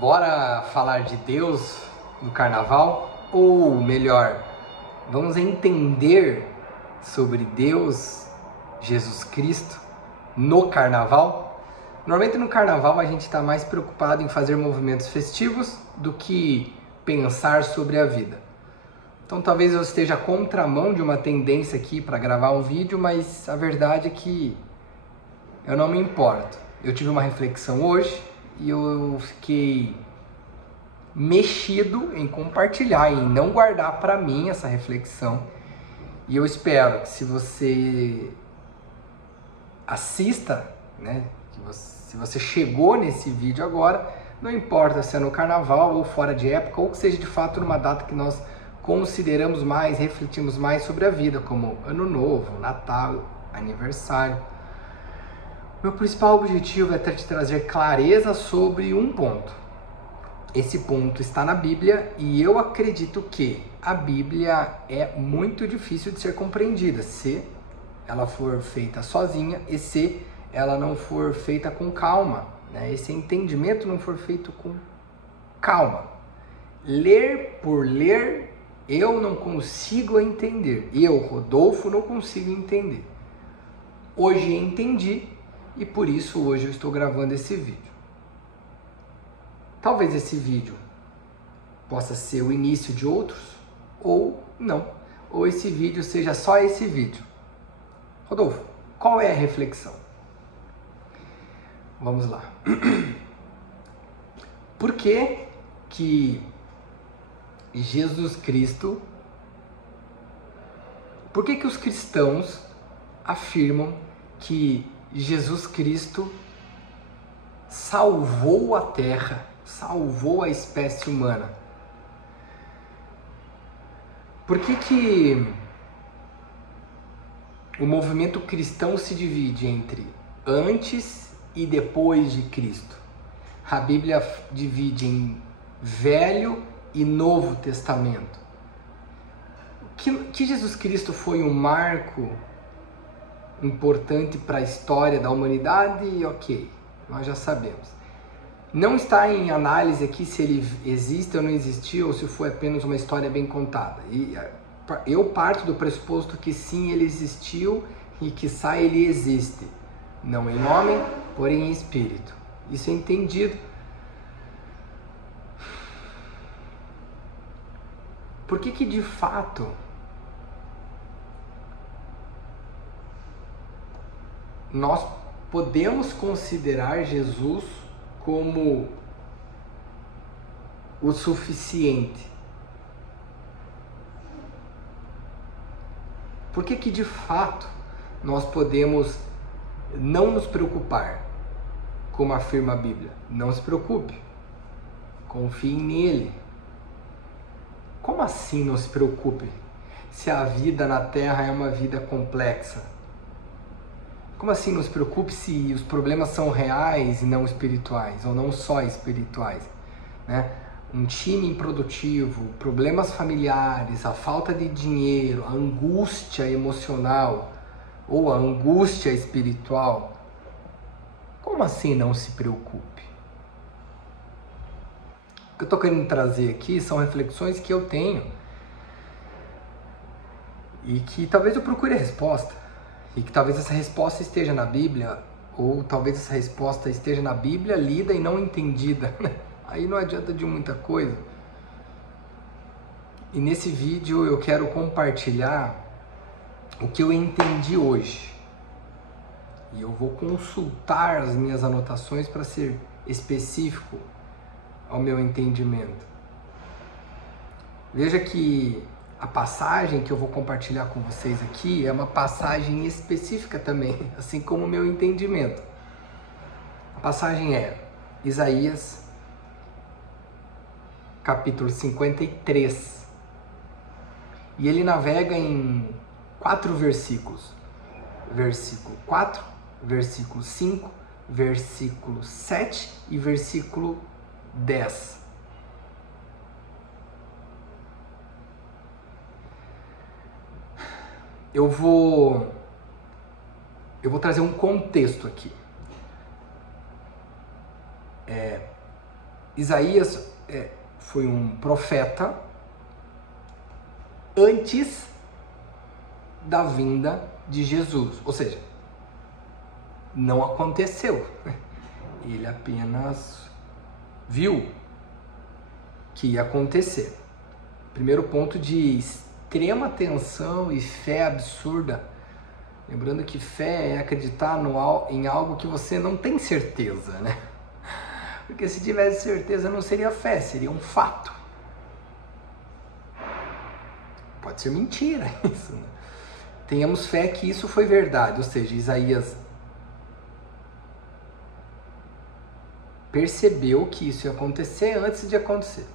Bora falar de Deus no carnaval? Ou melhor, vamos entender sobre Deus, Jesus Cristo, no carnaval? Normalmente no carnaval a gente está mais preocupado em fazer movimentos festivos do que pensar sobre a vida. Então talvez eu esteja contramão de uma tendência aqui para gravar um vídeo, mas a verdade é que eu não me importo. Eu tive uma reflexão hoje e eu fiquei mexido em compartilhar, em não guardar para mim essa reflexão. E eu espero que se você assista, né, se você chegou nesse vídeo agora, não importa se é no carnaval ou fora de época, ou que seja de fato numa data que nós consideramos mais, refletimos mais sobre a vida, como Ano Novo, Natal, aniversário. Meu principal objetivo é te trazer clareza sobre um ponto. Esse ponto está na Bíblia e eu acredito que a Bíblia é muito difícil de ser compreendida se ela for feita sozinha e se ela não for feita com calma, né? Esse entendimento não for feito com calma. Ler por ler, eu não consigo entender. Eu, Rodolfo, não consigo entender. Hoje entendi e por isso hoje eu estou gravando esse vídeo. Talvez esse vídeo possa ser o início de outros, ou não. Ou esse vídeo seja só esse vídeo. Rodolfo, qual é a reflexão? Vamos lá. Por que Jesus Cristo... Por que os cristãos afirmam que Jesus Cristo salvou a Terra, salvou a espécie humana? Por que o movimento cristão se divide entre antes e depois de Cristo? A Bíblia divide em Velho e Novo Testamento. Que Jesus Cristo foi um marco importante para a história da humanidade, ok, nós já sabemos. Não está em análise aqui se ele existe ou não existiu, ou se foi apenas uma história bem contada. E eu parto do pressuposto que sim, ele existiu e quiçá ele existe. Não em homem, porém em espírito. Isso é entendido. Por que de fato nós podemos considerar Jesus como o suficiente? Por que de fato nós podemos não nos preocupar, como afirma a Bíblia? Não se preocupe, confie nele. Como assim não se preocupe? Se a vida na Terra é uma vida complexa? Como assim não se preocupe se os problemas são reais e não espirituais, ou não só espirituais, né? Um time improdutivo, problemas familiares, a falta de dinheiro, a angústia emocional ou a angústia espiritual. Como assim não se preocupe? O que eu estou querendo trazer aqui são reflexões que eu tenho e que talvez eu procure a resposta. E que talvez essa resposta esteja na Bíblia, ou talvez essa resposta esteja na Bíblia lida e não entendida. Aí não adianta de muita coisa. E nesse vídeo eu quero compartilhar o que eu entendi hoje. E eu vou consultar as minhas anotações para ser específico ao meu entendimento. Veja que a passagem que eu vou compartilhar com vocês aqui é uma passagem específica também, assim como o meu entendimento. A passagem é Isaías, capítulo 53. E ele navega em 4 versículos. Versículo 4, versículo 5, versículo 7 e versículo 10. Eu vou trazer um contexto aqui. Isaías foi um profeta antes da vinda de Jesus, ou seja, não aconteceu. Ele apenas viu que ia acontecer. Primeiro ponto de extrema atenção e fé absurda. Lembrando que fé é acreditar em algo que você não tem certeza, né? Porque se tivesse certeza não seria fé, seria um fato. Pode ser mentira isso, né? Tenhamos fé que isso foi verdade, ou seja, Isaías percebeu que isso ia acontecer antes de acontecer.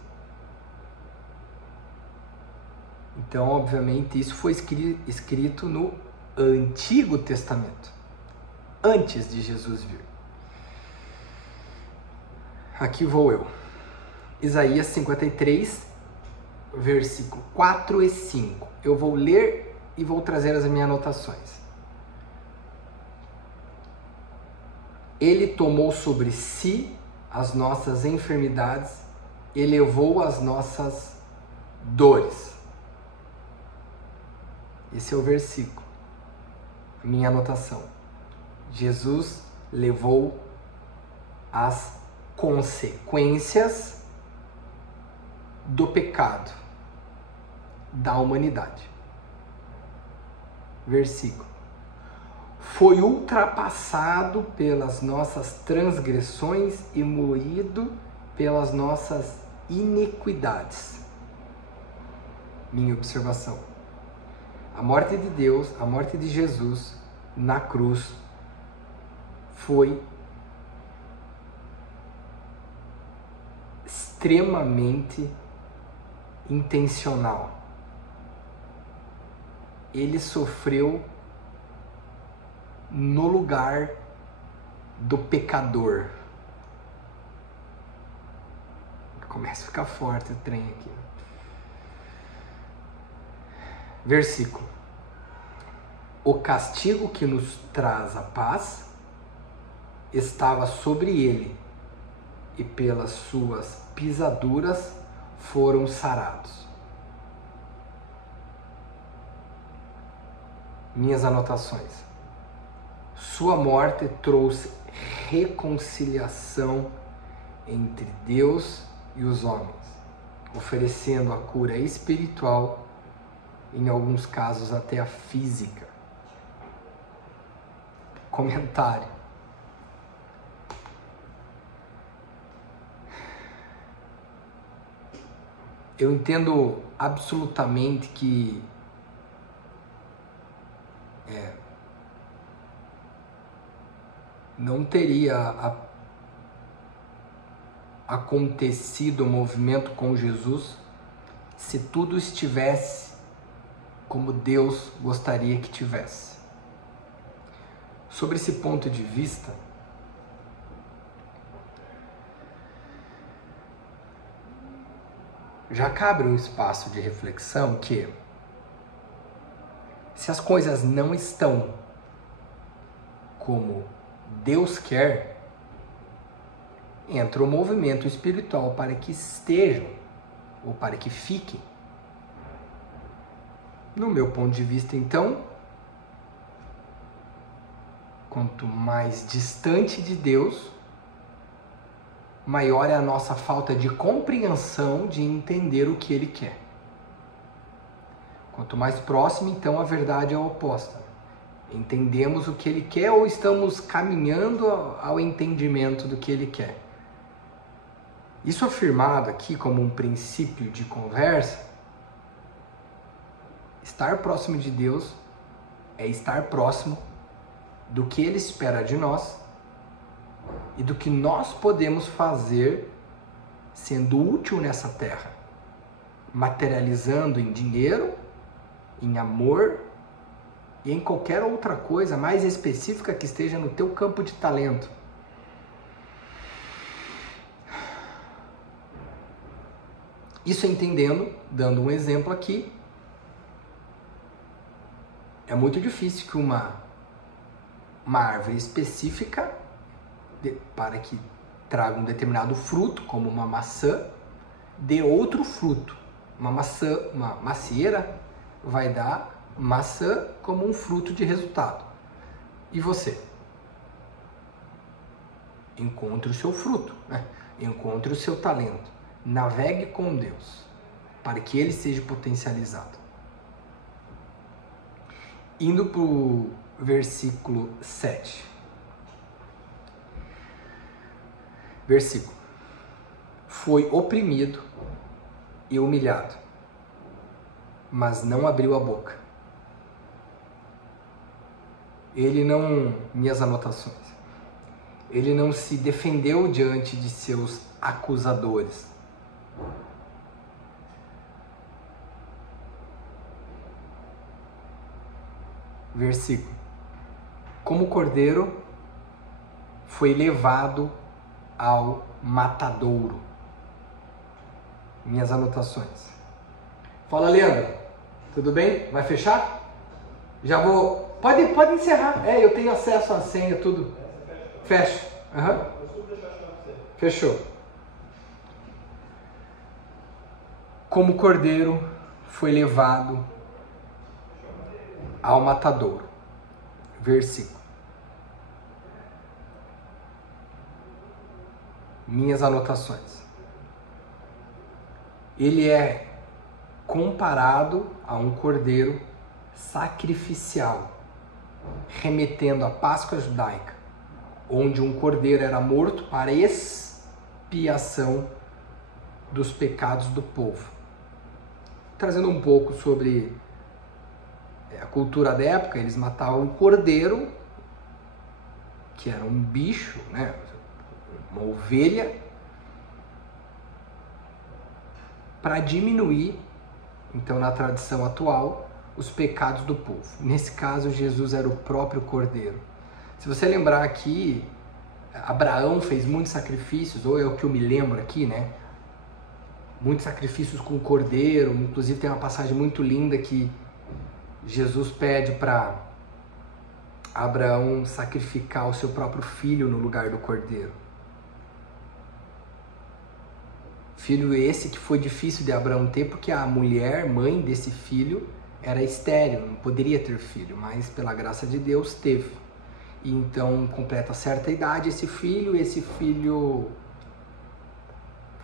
Então, obviamente, isso foi escrito no Antigo Testamento, antes de Jesus vir. Aqui vou eu. Isaías 53, versículo 4 e 5. Eu vou ler e vou trazer as minhas anotações. Ele tomou sobre si as nossas enfermidades e levou as nossas dores. Esse é o versículo. A minha anotação. Jesus levou as consequências do pecado da humanidade. Versículo. Foi ultrapassado pelas nossas transgressões e moído pelas nossas iniquidades. Minha observação. A morte de Deus, a morte de Jesus na cruz foi extremamente intencional. Ele sofreu no lugar do pecador. Começa a ficar forte o trem aqui. Versículo. O castigo que nos traz a paz estava sobre ele, e pelas suas pisaduras foram sarados. Minhas anotações. Sua morte trouxe reconciliação entre Deus e os homens, oferecendo a cura espiritual, em alguns casos até a física. Comentário. Eu entendo absolutamente que não teria acontecido o movimento com Jesus se tudo estivesse como Deus gostaria que tivesse. Sobre esse ponto de vista, já cabe um espaço de reflexão que, se as coisas não estão como Deus quer, entra o movimento espiritual para que estejam ou para que fiquem. No meu ponto de vista, então, quanto mais distante de Deus, maior é a nossa falta de compreensão de entender o que Ele quer. Quanto mais próximo, então, a verdade é a oposta. Entendemos o que Ele quer ou estamos caminhando ao entendimento do que Ele quer. Isso afirmado aqui como um princípio de conversa, estar próximo de Deus é estar próximo do que Ele espera de nós e do que nós podemos fazer sendo útil nessa terra, materializando em dinheiro, em amor e em qualquer outra coisa mais específica que esteja no teu campo de talento. Isso entendendo, dando um exemplo aqui, é muito difícil que uma árvore específica, para que traga um determinado fruto, como uma maçã, dê outro fruto. Uma maçã, uma macieira vai dar maçã como um fruto de resultado. E você? Encontre o seu fruto, né? Encontre o seu talento. Navegue com Deus para que ele seja potencializado. Indo para o versículo 7. Versículo: foi oprimido e humilhado, mas não abriu a boca. Ele não, minhas anotações, ele não se defendeu diante de seus acusadores. Versículo: como cordeiro foi levado ao matadouro. Minhas anotações. Fala, Leandro. Tudo bem? Vai fechar? Já vou... Pode encerrar. Eu tenho acesso à senha, tudo. Fecha. Fechou. Como cordeiro foi levado ao matadouro. Versículo. Minhas anotações. Ele é comparado a um cordeiro sacrificial, remetendo à Páscoa judaica, onde um cordeiro era morto para expiação dos pecados do povo. Trazendo um pouco sobre a cultura da época, eles matavam um cordeiro, que era um bicho, né? Uma ovelha, para diminuir, então na tradição atual, os pecados do povo. Nesse caso, Jesus era o próprio cordeiro. Se você lembrar aqui, Abraão fez muitos sacrifícios, ou é o que eu me lembro aqui, né? Muitos sacrifícios com cordeiro, inclusive tem uma passagem muito linda que Jesus pede para Abraão sacrificar o seu próprio filho no lugar do cordeiro. Filho esse que foi difícil de Abraão ter, porque a mulher, mãe desse filho, era estéril, não poderia ter filho, mas pela graça de Deus teve. E então completa certa idade esse filho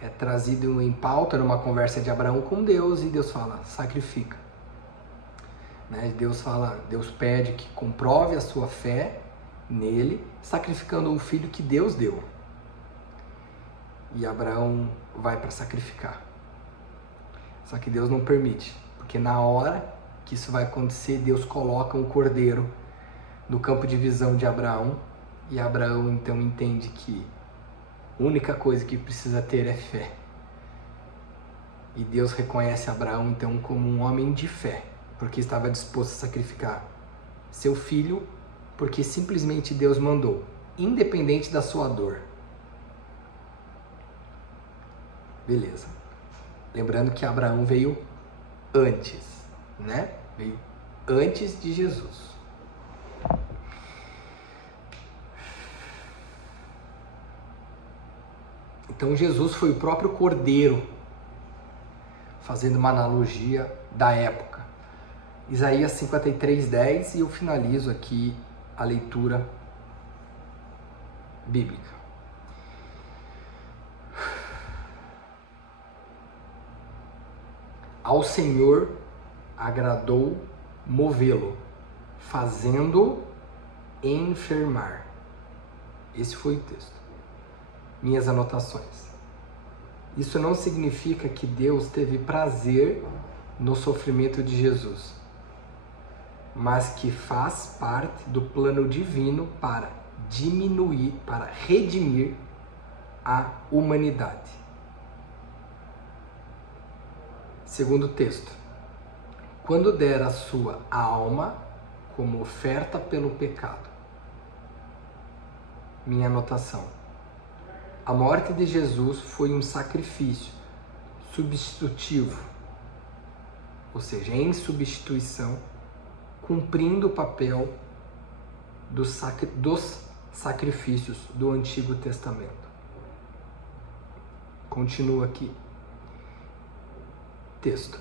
é trazido em pauta numa conversa de Abraão com Deus, e Deus fala, sacrifica. Né? Deus pede que comprove a sua fé nele, sacrificando um filho que Deus deu. E Abraão vai para sacrificar. Só que Deus não permite, porque na hora que isso vai acontecer, Deus coloca um cordeiro no campo de visão de Abraão, e Abraão então entende que a única coisa que precisa ter é fé. E Deus reconhece Abraão então como um homem de fé, porque estava disposto a sacrificar seu filho, porque simplesmente Deus mandou, independente da sua dor. Beleza. Lembrando que Abraão veio antes, né? Veio antes de Jesus. Então Jesus foi o próprio cordeiro, fazendo uma analogia da época. Isaías 53:10, e eu finalizo aqui a leitura bíblica. Ao Senhor agradou movê-lo, fazendo enfermar. Esse foi o texto. Minhas anotações. Isso não significa que Deus teve prazer no sofrimento de Jesus, mas que faz parte do plano divino para diminuir, para redimir a humanidade. Segundo texto, quando der a sua alma como oferta pelo pecado. Minha anotação. A morte de Jesus foi um sacrifício substitutivo, ou seja, em substituição, cumprindo o papel dos sacrifícios do Antigo Testamento. Continua aqui. Texto.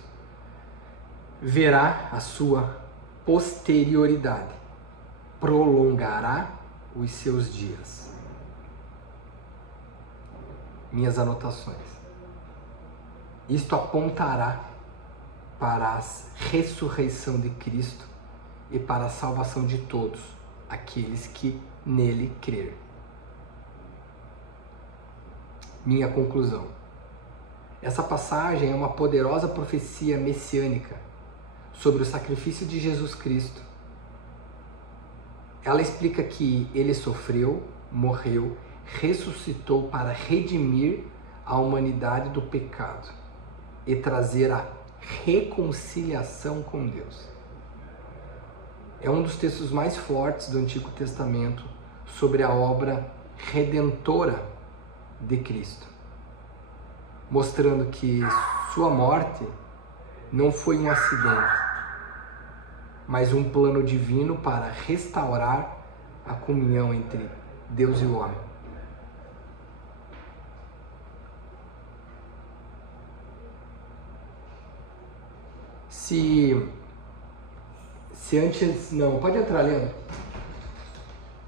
Verá a sua posterioridade, prolongará os seus dias. Minhas anotações. Isto apontará para a ressurreição de Cristo e para a salvação de todos aqueles que nele crer. Minha conclusão. Essa passagem é uma poderosa profecia messiânica sobre o sacrifício de Jesus Cristo. Ela explica que ele sofreu, morreu, ressuscitou para redimir a humanidade do pecado e trazer a reconciliação com Deus. É um dos textos mais fortes do Antigo Testamento sobre a obra redentora de Cristo, mostrando que sua morte não foi um acidente, mas um plano divino para restaurar a comunhão entre Deus e o homem. Se antes... Não, pode entrar, Leandro.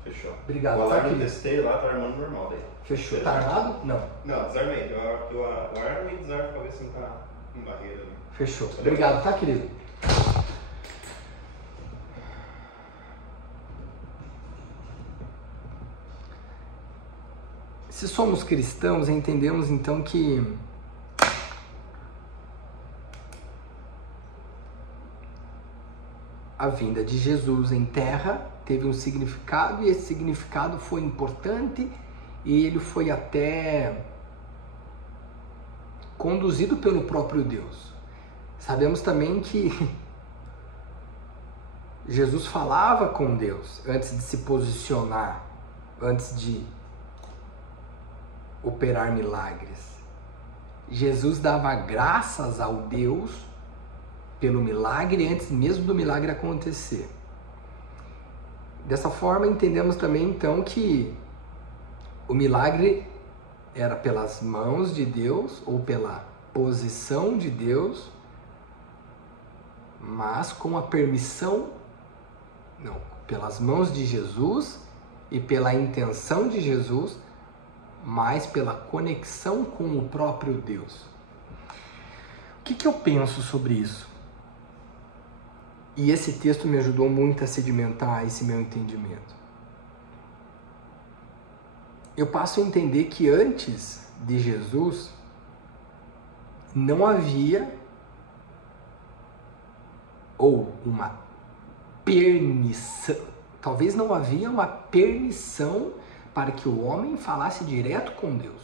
Fechou. Obrigado. O alarme Tá eu testei lá, tá armando normal daí. Fechou. Tá armado? Não. Não, desarmei. Eu armo e desarmo pra ver se não tá com barreira. Né? Fechou. Obrigado, tá, querido? Se somos cristãos, entendemos então que a vinda de Jesus em terra teve um significado e esse significado foi importante e ele foi até conduzido pelo próprio Deus. Sabemos também que Jesus falava com Deus antes de se posicionar, antes de operar milagres. Jesus dava graças ao Deus pelo milagre antes mesmo do milagre acontecer. Dessa forma entendemos também então que o milagre era pelas mãos de Deus ou pela posição de Deus, mas com a permissão, não, pelas mãos de Jesus e pela intenção de Jesus, mas pela conexão com o próprio Deus. O que eu penso sobre isso? E esse texto me ajudou muito a sedimentar esse meu entendimento. Eu passo a entender que antes de Jesus não havia ou uma permissão, talvez não havia uma permissão para que o homem falasse direto com Deus.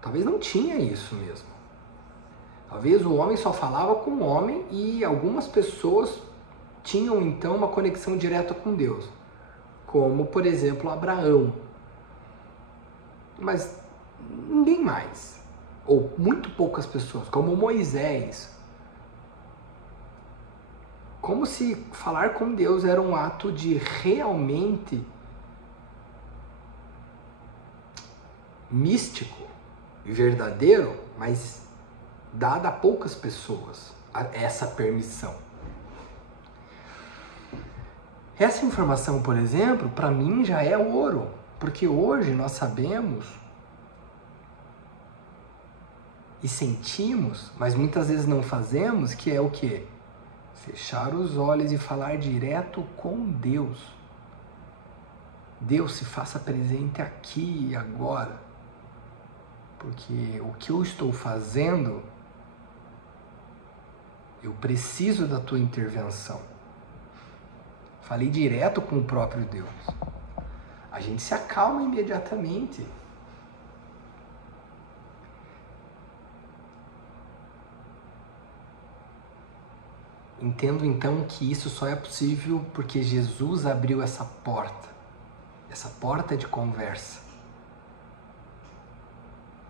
Talvez não tinha isso mesmo. Talvez o homem só falava com o homem e algumas pessoas tinham então uma conexão direta com Deus, como por exemplo Abraão. Mas ninguém mais, ou muito poucas pessoas, como Moisés. Como se falar com Deus era um ato de realmente místico e verdadeiro, mas dada a poucas pessoas essa permissão. Essa informação, por exemplo, para mim já é ouro, porque hoje nós sabemos e sentimos, mas muitas vezes não fazemos, que é o quê? Fechar os olhos e falar direto com Deus. Deus, se faça presente aqui e agora. Porque o que eu estou fazendo, eu preciso da tua intervenção. Falei direto com o próprio Deus. A gente se acalma imediatamente. Entendo então que isso só é possível porque Jesus abriu essa porta de conversa.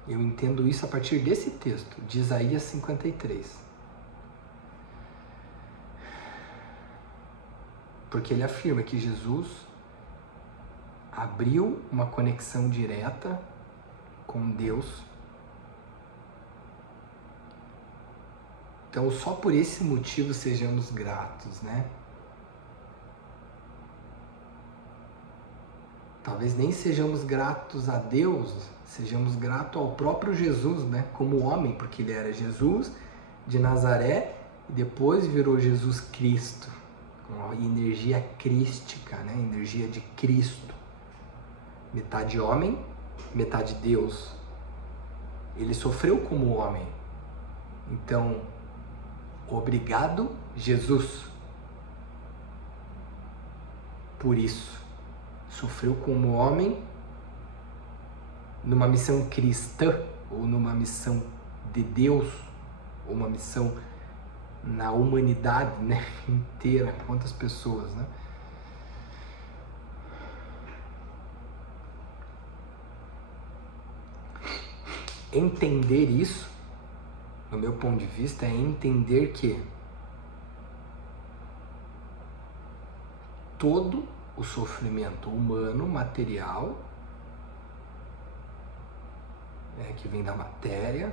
Eu entendo isso a partir desse texto, de Isaías 53. Porque ele afirma que Jesus abriu uma conexão direta com com Deus. Então, só por esse motivo sejamos gratos, né? Talvez nem sejamos gratos a Deus, sejamos gratos ao próprio Jesus, né? Como homem, porque ele era Jesus de Nazaré e depois virou Jesus Cristo, com a energia crística, né? Energia de Cristo. Metade homem, metade Deus. Ele sofreu como homem. Então, obrigado, Jesus, por isso. Sofreu como homem numa missão cristã, ou numa missão de Deus, ou uma missão na humanidade, né, inteira. Quantas pessoas, né? Entender isso, no meu ponto de vista, é entender que todo o sofrimento humano, material, que vem da matéria,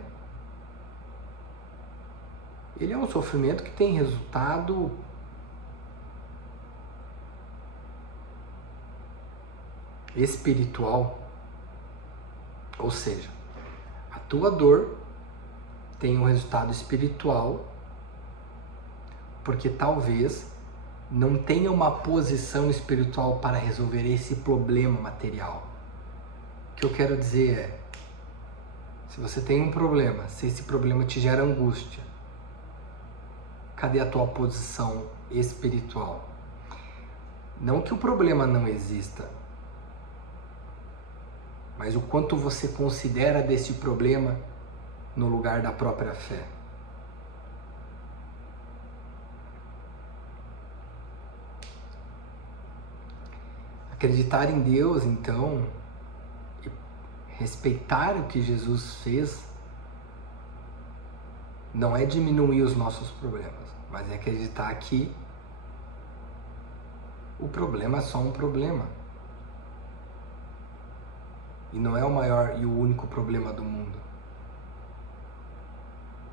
ele é um sofrimento que tem resultado espiritual. Ou seja, a tua dor tem um resultado espiritual, porque talvez não tenha uma posição espiritual para resolver esse problema material. O que eu quero dizer é, se você tem um problema, se esse problema te gera angústia, cadê a tua posição espiritual? Não que o problema não exista, mas o quanto você considera desse problema no lugar da própria fé. Acreditar em Deus, então, e respeitar o que Jesus fez, não é diminuir os nossos problemas, mas é acreditar que o problema é só um problema. E não é o maior e o único problema do mundo.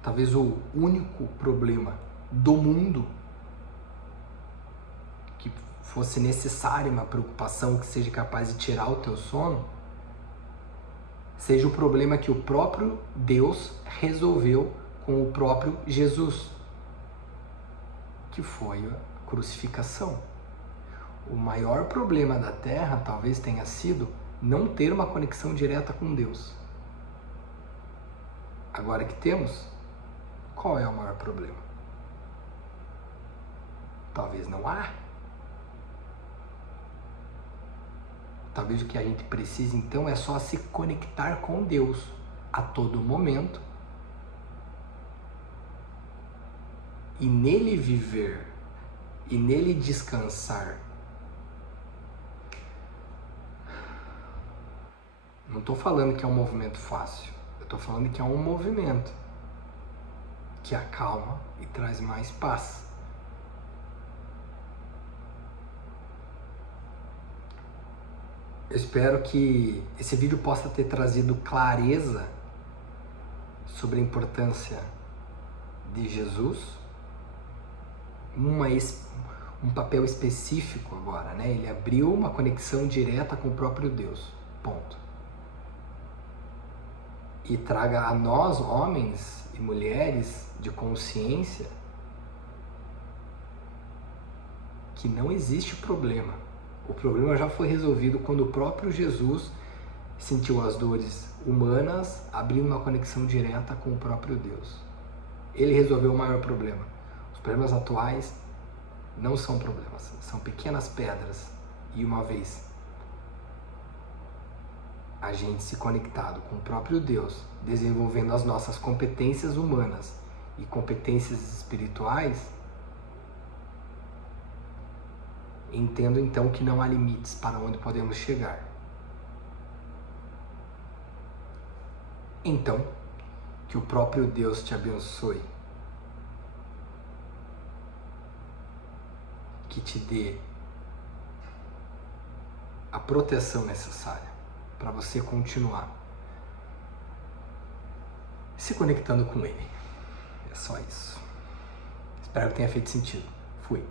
Talvez o único problema do mundo que fosse necessária uma preocupação que seja capaz de tirar o teu sono, seja o problema que o próprio Deus resolveu com o próprio Jesus, que foi a crucificação. O maior problema da Terra talvez tenha sido não ter uma conexão direta com Deus. Agora que temos, qual é o maior problema? Talvez não há. Talvez o que a gente precisa então é só se conectar com Deus a todo momento e nele viver e nele descansar. Não estou falando que é um movimento fácil, eu estou falando que é um movimento que acalma e traz mais paz. Eu espero que esse vídeo possa ter trazido clareza sobre a importância de Jesus, um papel específico agora, né? Ele abriu uma conexão direta com o próprio Deus, ponto. E traga a nós, homens e mulheres de consciência, que não existe problema. O problema já foi resolvido quando o próprio Jesus sentiu as dores humanas, abriu uma conexão direta com o próprio Deus. Ele resolveu o maior problema. Os problemas atuais não são problemas, são pequenas pedras. E uma vez a gente se conectado com o próprio Deus, desenvolvendo as nossas competências humanas e competências espirituais, entendo então que não há limites para onde podemos chegar. Então, que o próprio Deus te abençoe, que te dê a proteção necessária para você continuar e se conectando com ele. É só isso. Espero que tenha feito sentido. Fui.